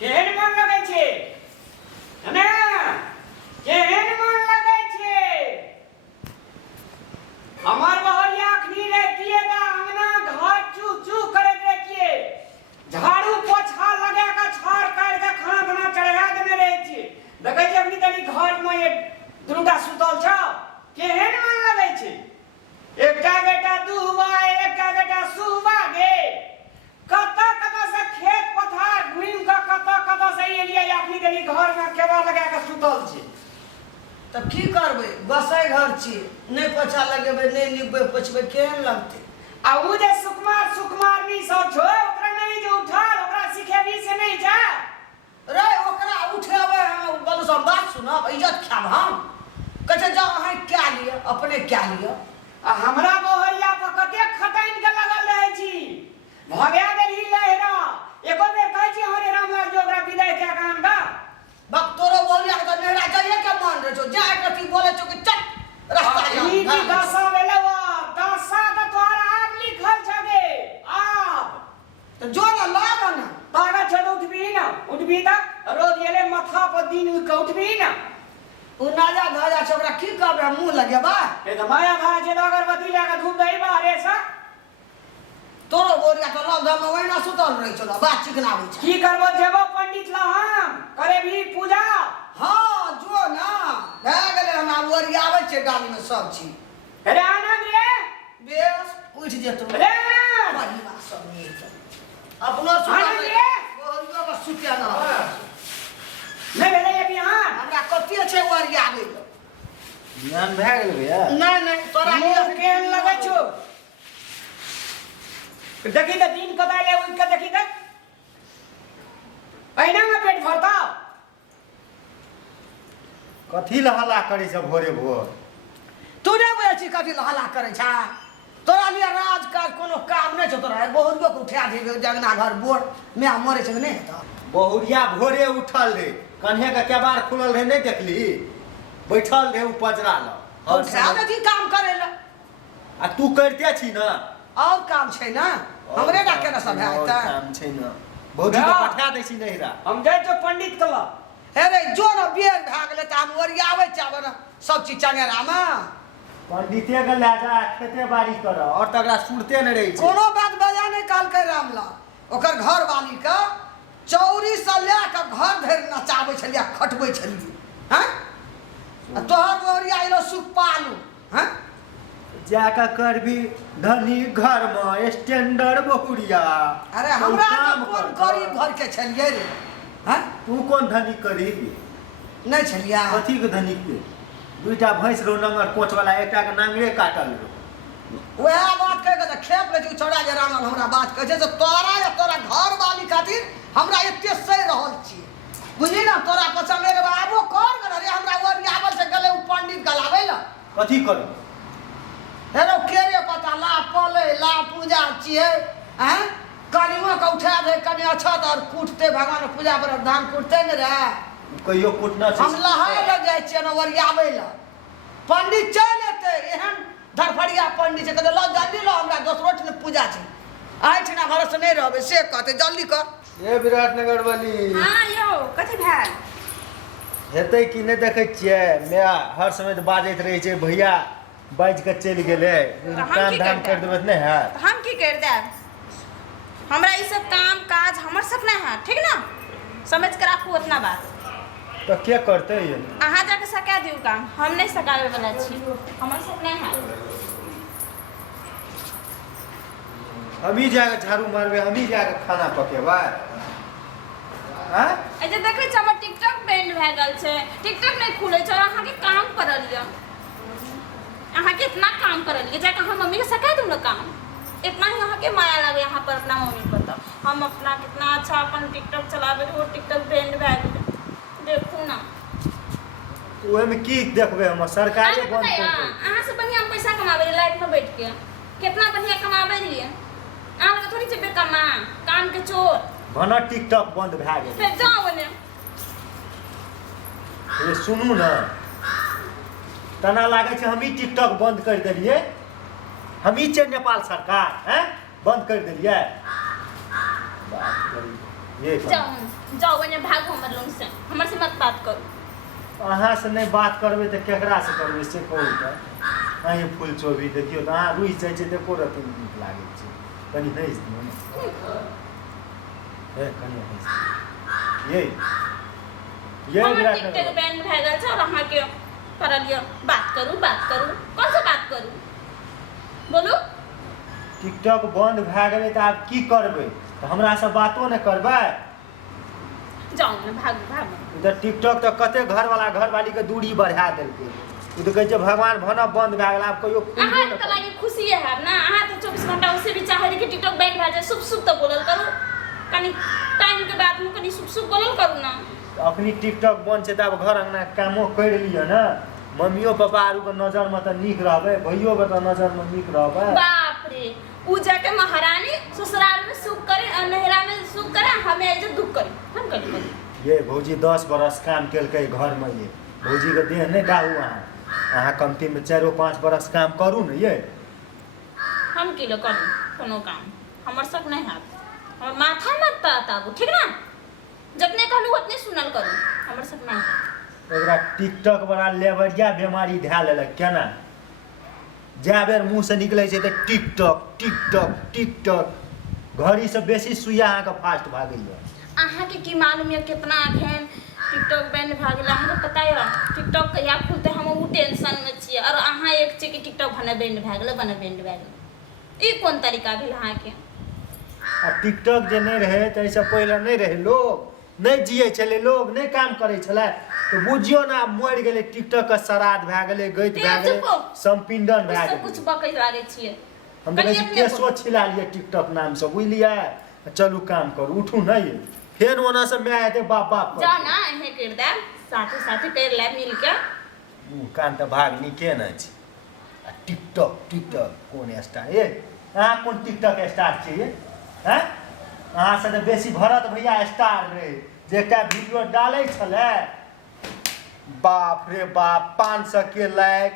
केहन मन लगे छे ने केहन मन लगे छे हमार बहरिया अखनी रहतिए त अंगना घर चू चू करत रहतिए झाड़ू पोछा लगा के छाड़ काट के खाना बना चढ़ा देने रहे छे देखे छे अपनी तनी घर में ये दुनुटा सुतल छ केहन मन लगे छे एकटा बेटा दुहवा एकटा बेटा सुहवा गे कता कता से खेत पथार घुम के कता कता से एलिया अपनी गली घर में केवा लगा के सुतल छी तब की करबे बसै घर छी नहीं पोछा लगेबे नहीं निबे पोछबे केहन लगते आ उ जे सुकुमार नी सब छो ओकरा नहीं जो उठार ओकरा सिखेबी से नहीं जा रे ओकरा उठावे हम बोलो सब बात सुनब इज्जत खाब हम कहे जा अहाँ क्या लिया अपने क्या लिया आ हमरा बहरिया पर कते खटाइन के लगल रहे छी भगया गेली लहरा एको बेर कहै छी हरे रामलाल जो ओकरा विदाई के कान बा बाप तोरो बोलिया के नेहरा जाइए के मान रे जो जा के तू बोले छो कि चट रास्ता ई की दशा भेलवा दशा त तोरा आब लिखल छबे आब तो जो ना लाग ना पागा छड़ उठबी ना उठबी त रोज एले माथा पर दिन के उठबी ना उ नाजा धाजा छोकरा की कहबे मुंह लगेबा ए त माया भा जे अगरबत्ती लगा धूप दई बाहरे सा तोरो बोलिया तो लग में वैना सुतल रही छला बात चिकना होई छै की करबो जेबो पंडित ला हम करे भी पूजा हां जो ना भए गेले हमरा ओरी आबै छै गाली में सब चीज अरे आनंद रे बेस उठ जेतो रे बड़ी बात सब नहीं तो अपनो सुना रे बोलियो का सुतिया ना नहीं भेले ये बिहान हमरा कते छै ओरी आबै ध्यान भए गेल भैया नहीं नहीं तोरा मुंह केहन लगै छौ देखी त दिन कदाले उठ के देखी त अहिना में पेट भरता कथी ल हल्ला करै छ भोरे भोर तू नहीं बुझै छी कथी हल्ला करै छा तोरा लिए राजकाज कोनो काम नहीं छौ तोरा बहुत लोग उठा दे जगना घर बोर मैं मरे छै नहीं त बहुरिया भोरे उठल रे कन्हे के केबाड़ खुलल रहे नहीं देखली बैठल रहे उ पजरा ल और साहब की काम करेला आ तू करते छी ना और काम छै ना हमरे डाके ना सब है और त काम छै ना भौजी के पठा दै छी नहिरा हम जाय तो पंडित कला हे रे जो ना बियर भए गेले त हम ओरी आबै चाबे ना सब चीज चंगेरा में पंडिते के ले जा खेते बाड़ी कर और तकरा सुरते न रही छै कोनो बात बजा नहीं काल के रामला ओकर घर वाली का चौरी से ले के घर धरि नचाबै छलिया खटबै छलिए हैं तोहर ओरी आइलो सुपालू हैं जाका करबी धनी घर में स्टैंडर्ड बहुरिया अरे हमरा कौन गरीब घर के छलिए रे हैं तू कौन धनी करीब नहीं छलिया कथी के धनी के दुईटा भैंस रो नंगर कोच वाला एकटा के नांगरे काटल रो वह बात कह के खेप ले छोड़ा जे रामल हमरा बात कह छै तोरा या तोरा घर वाली खातिर हमरा एते सही रहल छी बुझली ना तोरा पसंद रे बाबू कर कर रे हमरा ओरी आबल से गले उ पंडित गलाबै ल कथी करू हेरो केरे पता ला पले ला पूजा छिए हैं कनियो के उठा दे कनी अछत और कूटते भगवान पूजा पर धान कूटते न रे कहियो कुटना छै हम लहाय लग जाय छिए न ओरी आबै ल पंडित चल एते एहन धरफड़िया पंडित से कहते लो जल्दी लो हमरा दोसरो ने पूजा छै आइ छिना घर से नहीं रहबे से कहते जल्दी कर ए विराटनगर वाली हां यो कथि भेल हेतै कि नहीं देखै छियै मैं हर समय बाजैत रहै छै भैया बाज के चल गेले काम धाम कर देबे नहीं है हम की कर देब हमरा ई सब काम काज हमर सब नहीं है ठीक ना समझ कर राखू उतना बात तो क्या करते ये अहाँ जाके सका दियो काम हम नहीं सकावे वाला छी हमर सब नहीं है हम ही जाके झाड़ू मारबे हम ही जाके खाना पकेबै हां ए जे देखै छ हमर टिकटॉक बैंड भए गेल छै टिकटॉक नहीं खुले छै अहाँ के काम करल य अहाँ के इतना काम करल य जाके हम मम्मी के सका दूं ना काम इतना ही अहाँ के माया लगे यहाँ पर अपना मम्मी पर तो हम अपना कितना अच्छा अपन टिकटॉक चलावे वो टिकटॉक बैंड भए गेल देखू ना ओए में की देखबे हम सरकारी बंद कर अहाँ से बढ़िया हम पैसा कमावे लाइफ में बैठ के कितना बढ़िया कमावे लिए आप तो थोड़ी से बेकमा काम के चोर भना टिकटॉक बंद भए गेल फिर जाओ ने ये सुनू ना तना लागे छै हम ही टिकटॉक बंद कर देलिए हम ही नेपाल सरकार हैं बंद कर देलिए बात करी ये जाओ जाओ बने भागो हमर लोग से, हमर से मत बात करो। अहाँ से नहीं बात करबै तऽ केकरा से करबै से कहू तऽ। अहीं फूल चोभी देखियौ तऽ अहाँ रुइस जाइ छै तऽ एको रत्ती नीक लागै छै। कनि हँसि दियौ ने हे कनि हँसि दियौ। ये हमर विराट टिकटॉक नगर बैन भए गेल छै और अहाँ के करलिए बात करू कौन सा बात करू बोलू। टिकटॉक बंद भए गेलै तऽ आब की करबै? तऽ हमरा से बातो नहि करबै? जाओ ना भागो। इधर टिकटॉक तऽ कते घरवाला घरवाली के दूरी बढ़ा देलकै। उ तऽ कहै छै भगवान भानव बंद भए गेल आब कहियो अहाँ के तऽ लागे खुशी है ना, अहाँ तो 24 घंटा उससे भी चाहे रही कि टिकटॉक बैन भए जाए, शुभ तो बोलल करू, कनी टाइम के बाद में कनी शुभ बोलल करू ना। अखनी टिकटॉक बंद छै तऽ आब घर अंगना कामो कर लिअ ने। मम्मियो पापा आरू के नजर में तऽ नीक रहबै, भैयो के तऽ नजर में नीक रहबै। बाप रे, उ जाके महारानी ससुराल में सुख करे और नहरा में सुख करे, हमें इज्जत दुख करे, हम करी। ये भौजी 10 बरस काम केलकै घर में। ये भौजी के देह नहीं डाहू अहाँ कमती में 4-5 बरस काम करू ने। ये हम की लो करू कोनो काम, हमर सब नहीं हाथ, हमर माथा मत ताबू, ठीक ना? जतने कहलू उतने सुनल करू, हमर सब नहीं हाथ। एकरा टिकटॉक बड़ा लेवरिया बीमारी धै लेलक। केना जै बेर मुँह से निकलै छै तऽ टिकटॉक घड़ी से बेसी सुइया अहाँके फास्ट भागैया। अहाँ के की मालूम है कितना अखन टिकटॉक बैन भए गेल, अहाँ के पता है? टिकटॉक कहिया खुलते हम उ टेंशन में छियै और अहाँ एक छै कि टिकटॉक भने बैन भए गेल, ई कोन तरीका भेल अहाँ के? आ टिकटॉक जे नहीं रहे तऽ ऐसे पहले नहीं रहे, लोग नहीं जिये छले, लोग नहीं काम करे छले। तो बुझियो ना मर गेले, टिकटॉक के श्राद्ध भए गेले, गैत भए गेले, संपिंडन भए गेले। कुछ बकै लागे छियै हम तो केसो छिला लिए टिकटॉक नाम से, बुझलिए? चलू काम करू, उठू नहीं फेर ओना से मैं आते बाप जाओ ना एहे कर दे, साथे कर ले मिल के। कान तऽ भाग नीके न छै। आ टिकटॉक कोन स्टार ये? अहाँ कोन टिकटॉक स्टार छियै ये? हैं अहाँ से तऽ बेसी भरत भैया स्टार रहे, जे एकटा वीडियो डालै छलै, बाप रे बाप 500 के लाइक,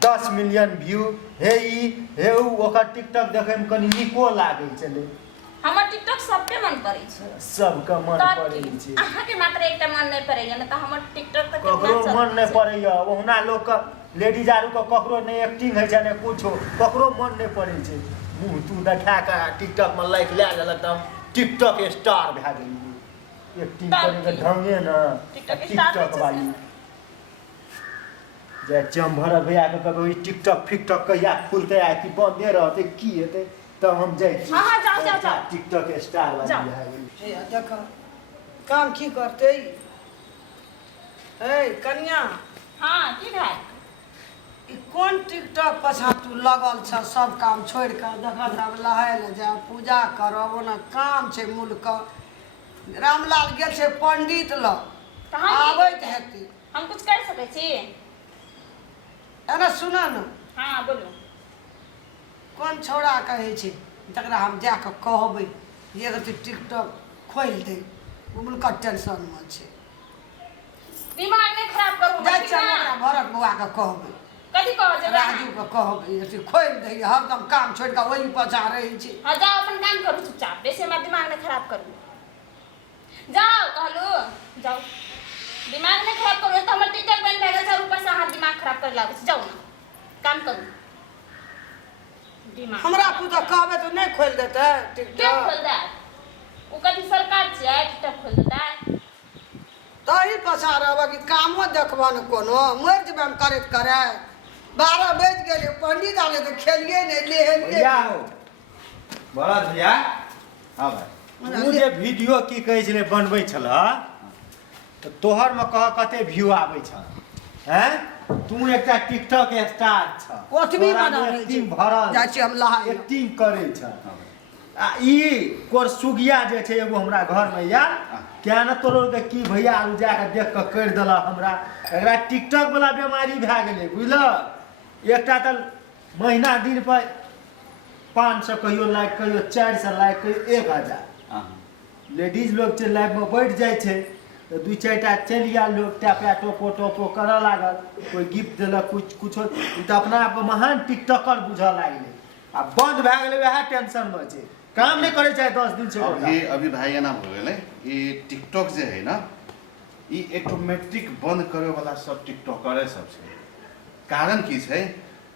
10 मिलियन व्यू, हे ई हे उ, ओकर टिकटॉक देखे में कनी नीको लागै छलै। हमर टिकटॉक सबके मन पड़ै छै, सबके मन पड़ै छै। अहाँ के मात्र एकटा मन नहीं पड़ैया, न त हमर टिकटॉक तक ककरो मन नहीं पड़ैया। ओहना लोग के लेडीज आरू के ककरो नहीं एक्टिंग है छै ने कुछो, ककरो मन नहीं पड़ै छै। मुंह तू देखा के टिकटॉक में लाइक ले लेलक त टिकटॉक स्टार भए गेलियै। एक्टिंग करे के ढंगे न टिकटॉक वाली जे चमभर भैया के कहबै टिकटॉक फिकटॉक कहिया खुलतै आ कि बंदे रहतै की हेतै तब हम जाइ छी। हां जाओ टिकटॉक स्टार वाली भए गेलै। हे देख काम की करते ए कन्या। हां की भाई ई कोन टिकटॉक पछा तू लगल छ? सब काम छोड़ के देखत राम लहाय ले जा, पूजा करब ओना काम छै मुल्क। रामलाल गेल छै पंडित ल, आबैत हेतै। हम कुछ कर सकै छी? एना सुना न। हां बोलू। कोन छौड़ा कहै छै जकरा हम जाके कहबै ये अगर तू टिकटॉक खोलि दे, ओ मुल्क टेंशन में छै। दिमाग नहीं खराब करू, जाइ छै हमरा भरत बौआ के कहबै, कथी कह जे राजू के कहबै तू खोलि दे, हरदम काम छोड़ के वही पछा रहै छै। हां जाओ अपन काम करू चुपचाप, बेसी हमरा दिमाग नहीं खराब करू। जाओ कहलू जाओ, दिमाग नहीं खराब करू। त हमर टिकटॉक बन भए गेल छै, ऊपर से अहाँ दिमाग खराब कर लागै छै। जाओ ना काम करू। दिमाग हमरा पूजा कहबै तो नहीं खोल देते के टिकटॉक? खोल दे? ओ कथी सरकार छै टिकटॉक खोल देतै? तही पछा रहब कि कामो देखबह न कोनो, मरि जेबै हम करैत करैत। 12 बजि गेलै, पंडित आले तऽ खेलिए नहीं लेहेलिए। भैया हो बरद भैया। हाँ भाई उ जे वीडियो की कहै छलै बनबै छलह तऽ तोहर में कह कते व्यू आबै छ? हैं तू एकटा टिकटॉक स्टार छ, ओतबी बना रहै छै। एक्टिंग भरल जाइ छी हम लहाय एक्टिंग करै छ। आ ई कोर सुगिया जे छै एगो हमरा घर में या क्या न तोरो के की भैया आरू जाके देख के कर देला हमरा। एकरा टिकटॉक वाला बीमारी भए गेलै बुझल। एकटा तऽ महीना दिन पर 500 कहियो लाइक, कहियो 400 लाइक, कहियो 1000। लेडीज लोग छै लाइव में बैठ जाइ छै तो 2-4 टा चलि गेल लोग, टैपा टोपो करऽ लागल, कोई गिफ्ट देलक कुछो। ई तऽ अपना आप महान टिकटॉकर बुझऽ लागलै। आ बंद भए गेलै वएह टेंशन में छै। काम नहीं करे चाहे 10 दिन से अभी भाई एना हो गेलै ई टिकटॉक जे है ना ई ऑटोमेटिक बंद करे वाला सब टिकटॉकरे सब छै। कारण की छै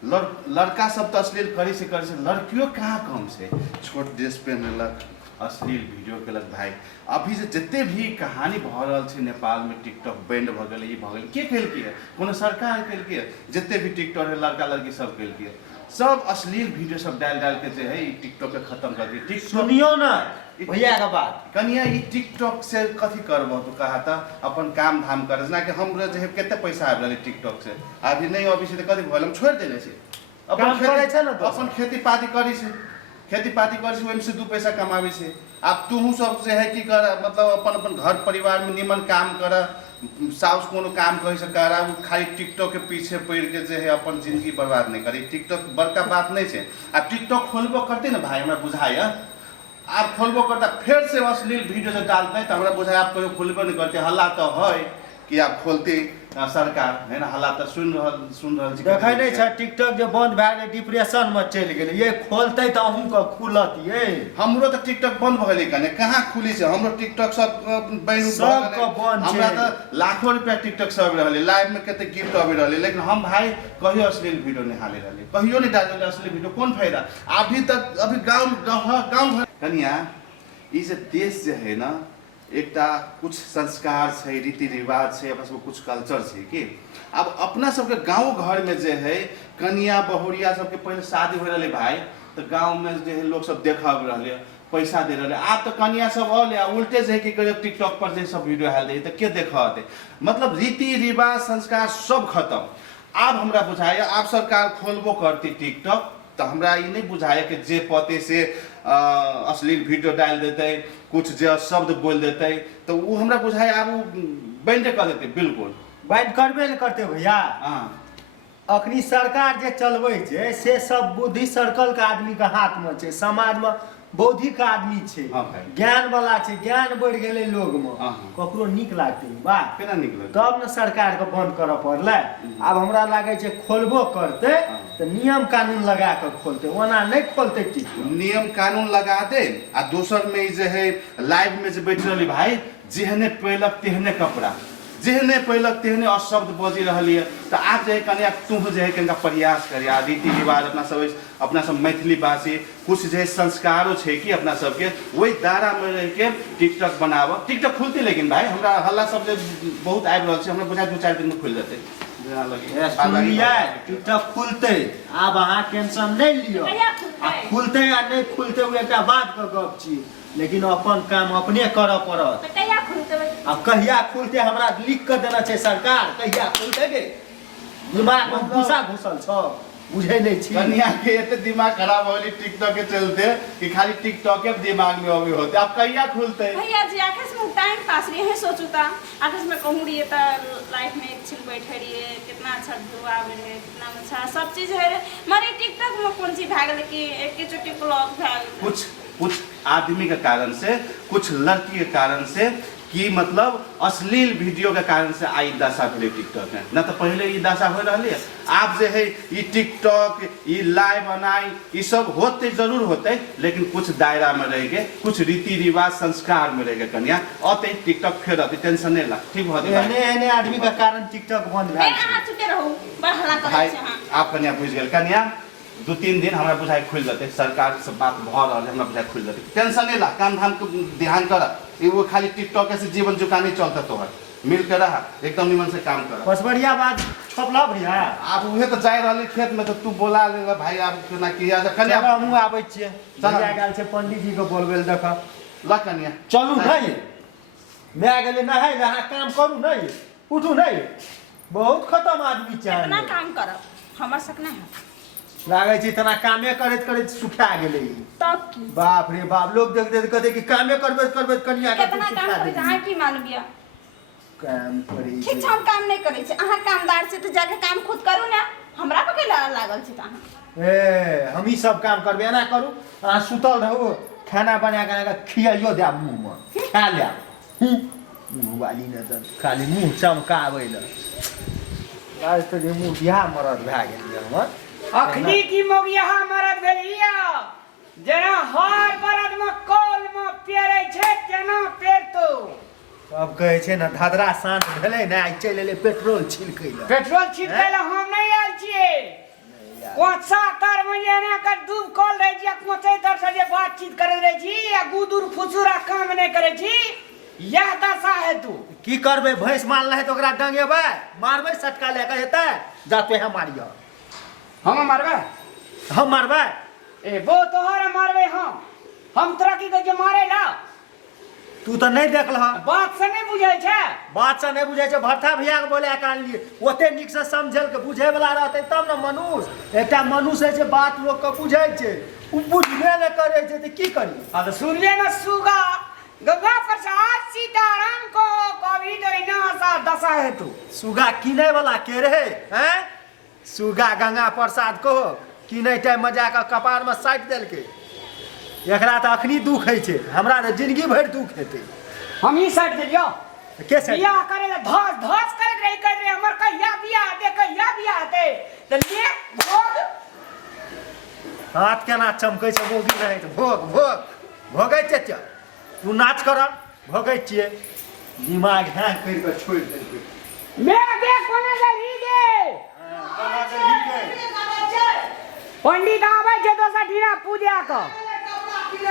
लड़का सब तो अश्लील करे से लड़कियों कहाँ कम से छोट ड्रेस पहनलक अश्लील वीडियो केलक भाई। अभी से जिते भी कहानी भ रहल छै नेपाल में टिकटॉक बैंड भ गेलै ई भ गेलै के केलकै है कोनो सरकार केलकै है जिते भी टिकटॉक है लड़का लड़की सब केलकै है सब अश्लील वीडियो सब डाल के जे है टिकटॉक के खत्म कर दिए। टिकटॉक सुनियो ना भैया का बात कनिया ई टिकटॉक से कथी करबो तू कहा था अपन काम धाम कर जेना कि हमरा जे केते पैसा आबि रहलै टिकटॉक से अभी नहीं अभी से कथी भइल हम छोड़ देने छी काम करे छै ना तो अपन खेती पाती करी छै ओहिमे से 2 पैसा कमाबै छै। आब तू सब से है की कर मतलब अपन घर परिवार में निमन काम कर साउस कोनो काम कही से करा खाली टिकटॉक के पीछे पड़ के जे है अपन जिंदगी बर्बाद नहीं करी। टिकटॉक बड़का बात नहीं है। आ टिकटॉक खोलबो करते ना भाई हमरा बुझाय आप खोलबो करता फिर से अश्लील वीडियो जो डालते तो हमरा बुझाय आप कहियो खोलबो नहीं करते। हल्ला तो है कि आप खोलते सरकार है ना हल्ला तो सुन रहल छी देखै नहीं छै टिकटॉक जो बंद भए गेलै डिप्रेशन में चल गेलै ये खोलते तो अहूँ का खुलत ये हमरो तो टिकटॉक बंद भ गेलै कने कहाँ खुली छै हमरो टिकटॉक सब बैन सब का बंद छै। हमरा तो लाखों रुपया टिकटॉक सब रहले लाइव में केते गिफ्ट आबि रहले लेकिन हम भाई कहियो अश्लील वीडियो नहीं हाले रहले कहियो नहीं डाले अश्लील वीडियो कौन फायदा। अभी गांव कनिया ई जे देश जे है ना एकटा कुछ संस्कार है रीति रिवाज है अपना सबके कुछ कल्चर है कि अब अपना सबके गांव घर में जे है कनिया बहुरिया सबके पहले शादी हो रही भाई तो गांव में जो है लोग सब देखा रहे पैसा दे रहे आप तो कनिया सब उल्टे से कि टिकटॉक पर जे सब वीडियो हाल दे तो के देखा मतलब रीति रिवाज संस्कार सब खत्म। अब हमरा बुझाया आप सरकार खोलबो करती टिकटॉक तो हमरा ये नहीं बुझाया कि जे पते से अश्लील वीडियो डाल देते कुछ जे शब्द बोल देते तो वो हमरा बुझाया अब बैंड कर देते बिल्कुल बैंड करबे नहीं करते भैया। अखनी सरकार जे चलबै छै से सब बुद्धि सर्कल के आदमी के हाथ में छै समाज में बौद्धिक आदमी छै ज्ञान वाला छै ज्ञान बढ़ गेलै लोग में ककरो नीक लागतै बात केना नीक लगतै तब न सरकार के बंद करऽ पड़लै। आब हमरा लागे छै खोलबो करते तो नियम कानून लगा के खोलते ओना नहीं खोलते टिकटॉक नियम कानून लगा दे आ दोसर में जे है लाइव में जे बैठ रहली भाई जेहने पहलक तेहने कपड़ा जेहने पहलक तेहने अशब्द बजी रही है तो आप जो है कन्या तुम जो है कनिका प्रयास करिया रीति रिवाज अपना सब मैथिली भाषी कुछ जो है संस्कारों है कि अपना सबके वही दायरा में रह के टिकटॉक बनाव टिकटॉक खुलती लेकिन भाई हमरा हल्ला सब बहुत आबि रहल छै हमरा बुझाय 2-4 दिन में खुल जेतै टिकटॉक खुलते आब अहाँ टेंशन नहीं लियो खुलते या नहीं खुलते वो एक बात के गप छी लेकिन अपन काम अपने करऽ पड़त। अब कहिया खुलते हमरा लिख के देना छै सरकार कहिया खुलते गे दिमाग में घुसा घुसल छ बुझे नहीं छी कन्या के एते दिमाग खराब होली टिकटॉक के चलते कि खाली टिकटॉक के दिमाग में अभी होते अब कहिया खुलते भैया जी आखिर में टाइम पास रही है सोचू ता आखिर में कहूँ रही था लाइफ में एक छिल बैठे रही है कितना अच्छा दुआ रहे कितना अच्छा सब चीज है मरे टिकटॉक में कौन सी भाग कि एक चोटी ब्लॉग भाग कुछ आदमी के कारण से कुछ लड़की के कारण से कि मतलब अश्लील वीडियो के कारण से आई दशा भेले टिकटॉक में न तो पहले ये दशा हो रही है। आप जो है ये टिकटॉक ये लाइव बनाई ये सब होते जरूर होते लेकिन कुछ दायरा में रह गए कुछ रीति रिवाज संस्कार में रह गए कन्या अते टिकटॉक फेर अते टेंशन नहीं ला ठीक होते एने आदमी के कारण टिकटॉक बंद भए भाई आप कन्या बुझ गेल कन्या 2-3 दिन हमरा बुझाई खुल जाते सरकार से बात भ रहल है हमरा बुझाई खुल जाते टेंशन नहीं ला काम धाम को ध्यान कर वो खाली टिकटॉक से जीवन जुकानी चलता तोहर मिल के रहा एकदम निमन से काम कर बस बढ़िया बात छपला भैया आप उहे तो जाय रहले खेत में तो तू बोला ले भाई आप केना किया जा कन्या हमहु आबै छियै भैया गेल छै पंडित जी के बोलबे देख ला कन्या चलू नहीं मैं गेले नहाय नहा काम करू नहीं उठू नहीं बहुत खत्म आदमी छै कितना काम करब हमर सक नहीं है लागे छै तना कामे करैत करैत सुखा गेलै तब की बाप रे बाप लोग देख देख कहते कि कामे करबे कनिया के कितना काम करे अहाँ की मानबिया काम करै ठीक हम काम नहीं करे छै अहाँ कामदार छै तो जाके काम खुद करू ना हमरा पे के लागल छै अहाँ ए हम ही सब काम करबे एना करू अहाँ सुतल रहू खाना बना के खियाइयो दे मुंह में खा ले मुंह वाली न त खाली मुंह चमकाबै ल आज तो मुंह बिहा मरद भए गेल हमर अखनी की मोगिया मरद भेलिया जेना हर बरद में कल में पेरे छे तेना पेरतो। अब कहै छै ने धदरा साँझ भेलै ने आई चलि एलै पेट्रोल छिलकै लए पेट्रोल छिड़कै ला हम नहीं आयल छिए। कोचा तर में एना कर डूब कल रहे छी, कोचे तर से जे बातचीत करे रहे छी या गुदुर फुसुरा काम नहीं करे छी, यह दशा है तू। की करबै भैंस मारल है तो ओकरा डंगेबै मारबै सटका लेके हेतै जा तो यहाँ मारियो हम मारबे हम मारबै ए वो तोहर मारबे हम तोरा की कह जे मारे ला तू तो नहीं देखलह बात से नहीं बुझै छै। बात से नहीं बुझे भरथा भैया के बोले कानलिए ओते नीक से समझल के बुझे वाला रहते तब न मनुष्य एकटा मनुष्य है बात लोग के बुझे छै उ बुझबे नहीं करे छै त की करी। अब तो सुनिए ना सुगा गंगा प्रसाद सीताराम को कभी तो इना सा दशा है तू। सुगा किने वाला के रहे हैं सुगा गंगा प्रसाद को किने टाइम में जाकर कपार में साटि देलकै एकरा तो अखनी दुख है छै हमरा तो जिंदगी भर दुख हेतै। हम ही साइड दियो के साइड बियाह करे ला धस धस करे रही हमर कहिया बियाह दे कहिया बियाह दे त ले भोग हाथ केना चमकै छै मोगी रहै छै भोग भोग भोगै छै तू नाच कर भोगै छियै दिमाग हैंग कर के छोड़ि देलकै मैं दे कोने गरी गे पंडित आवे छै दोसर ढीरा पूजा क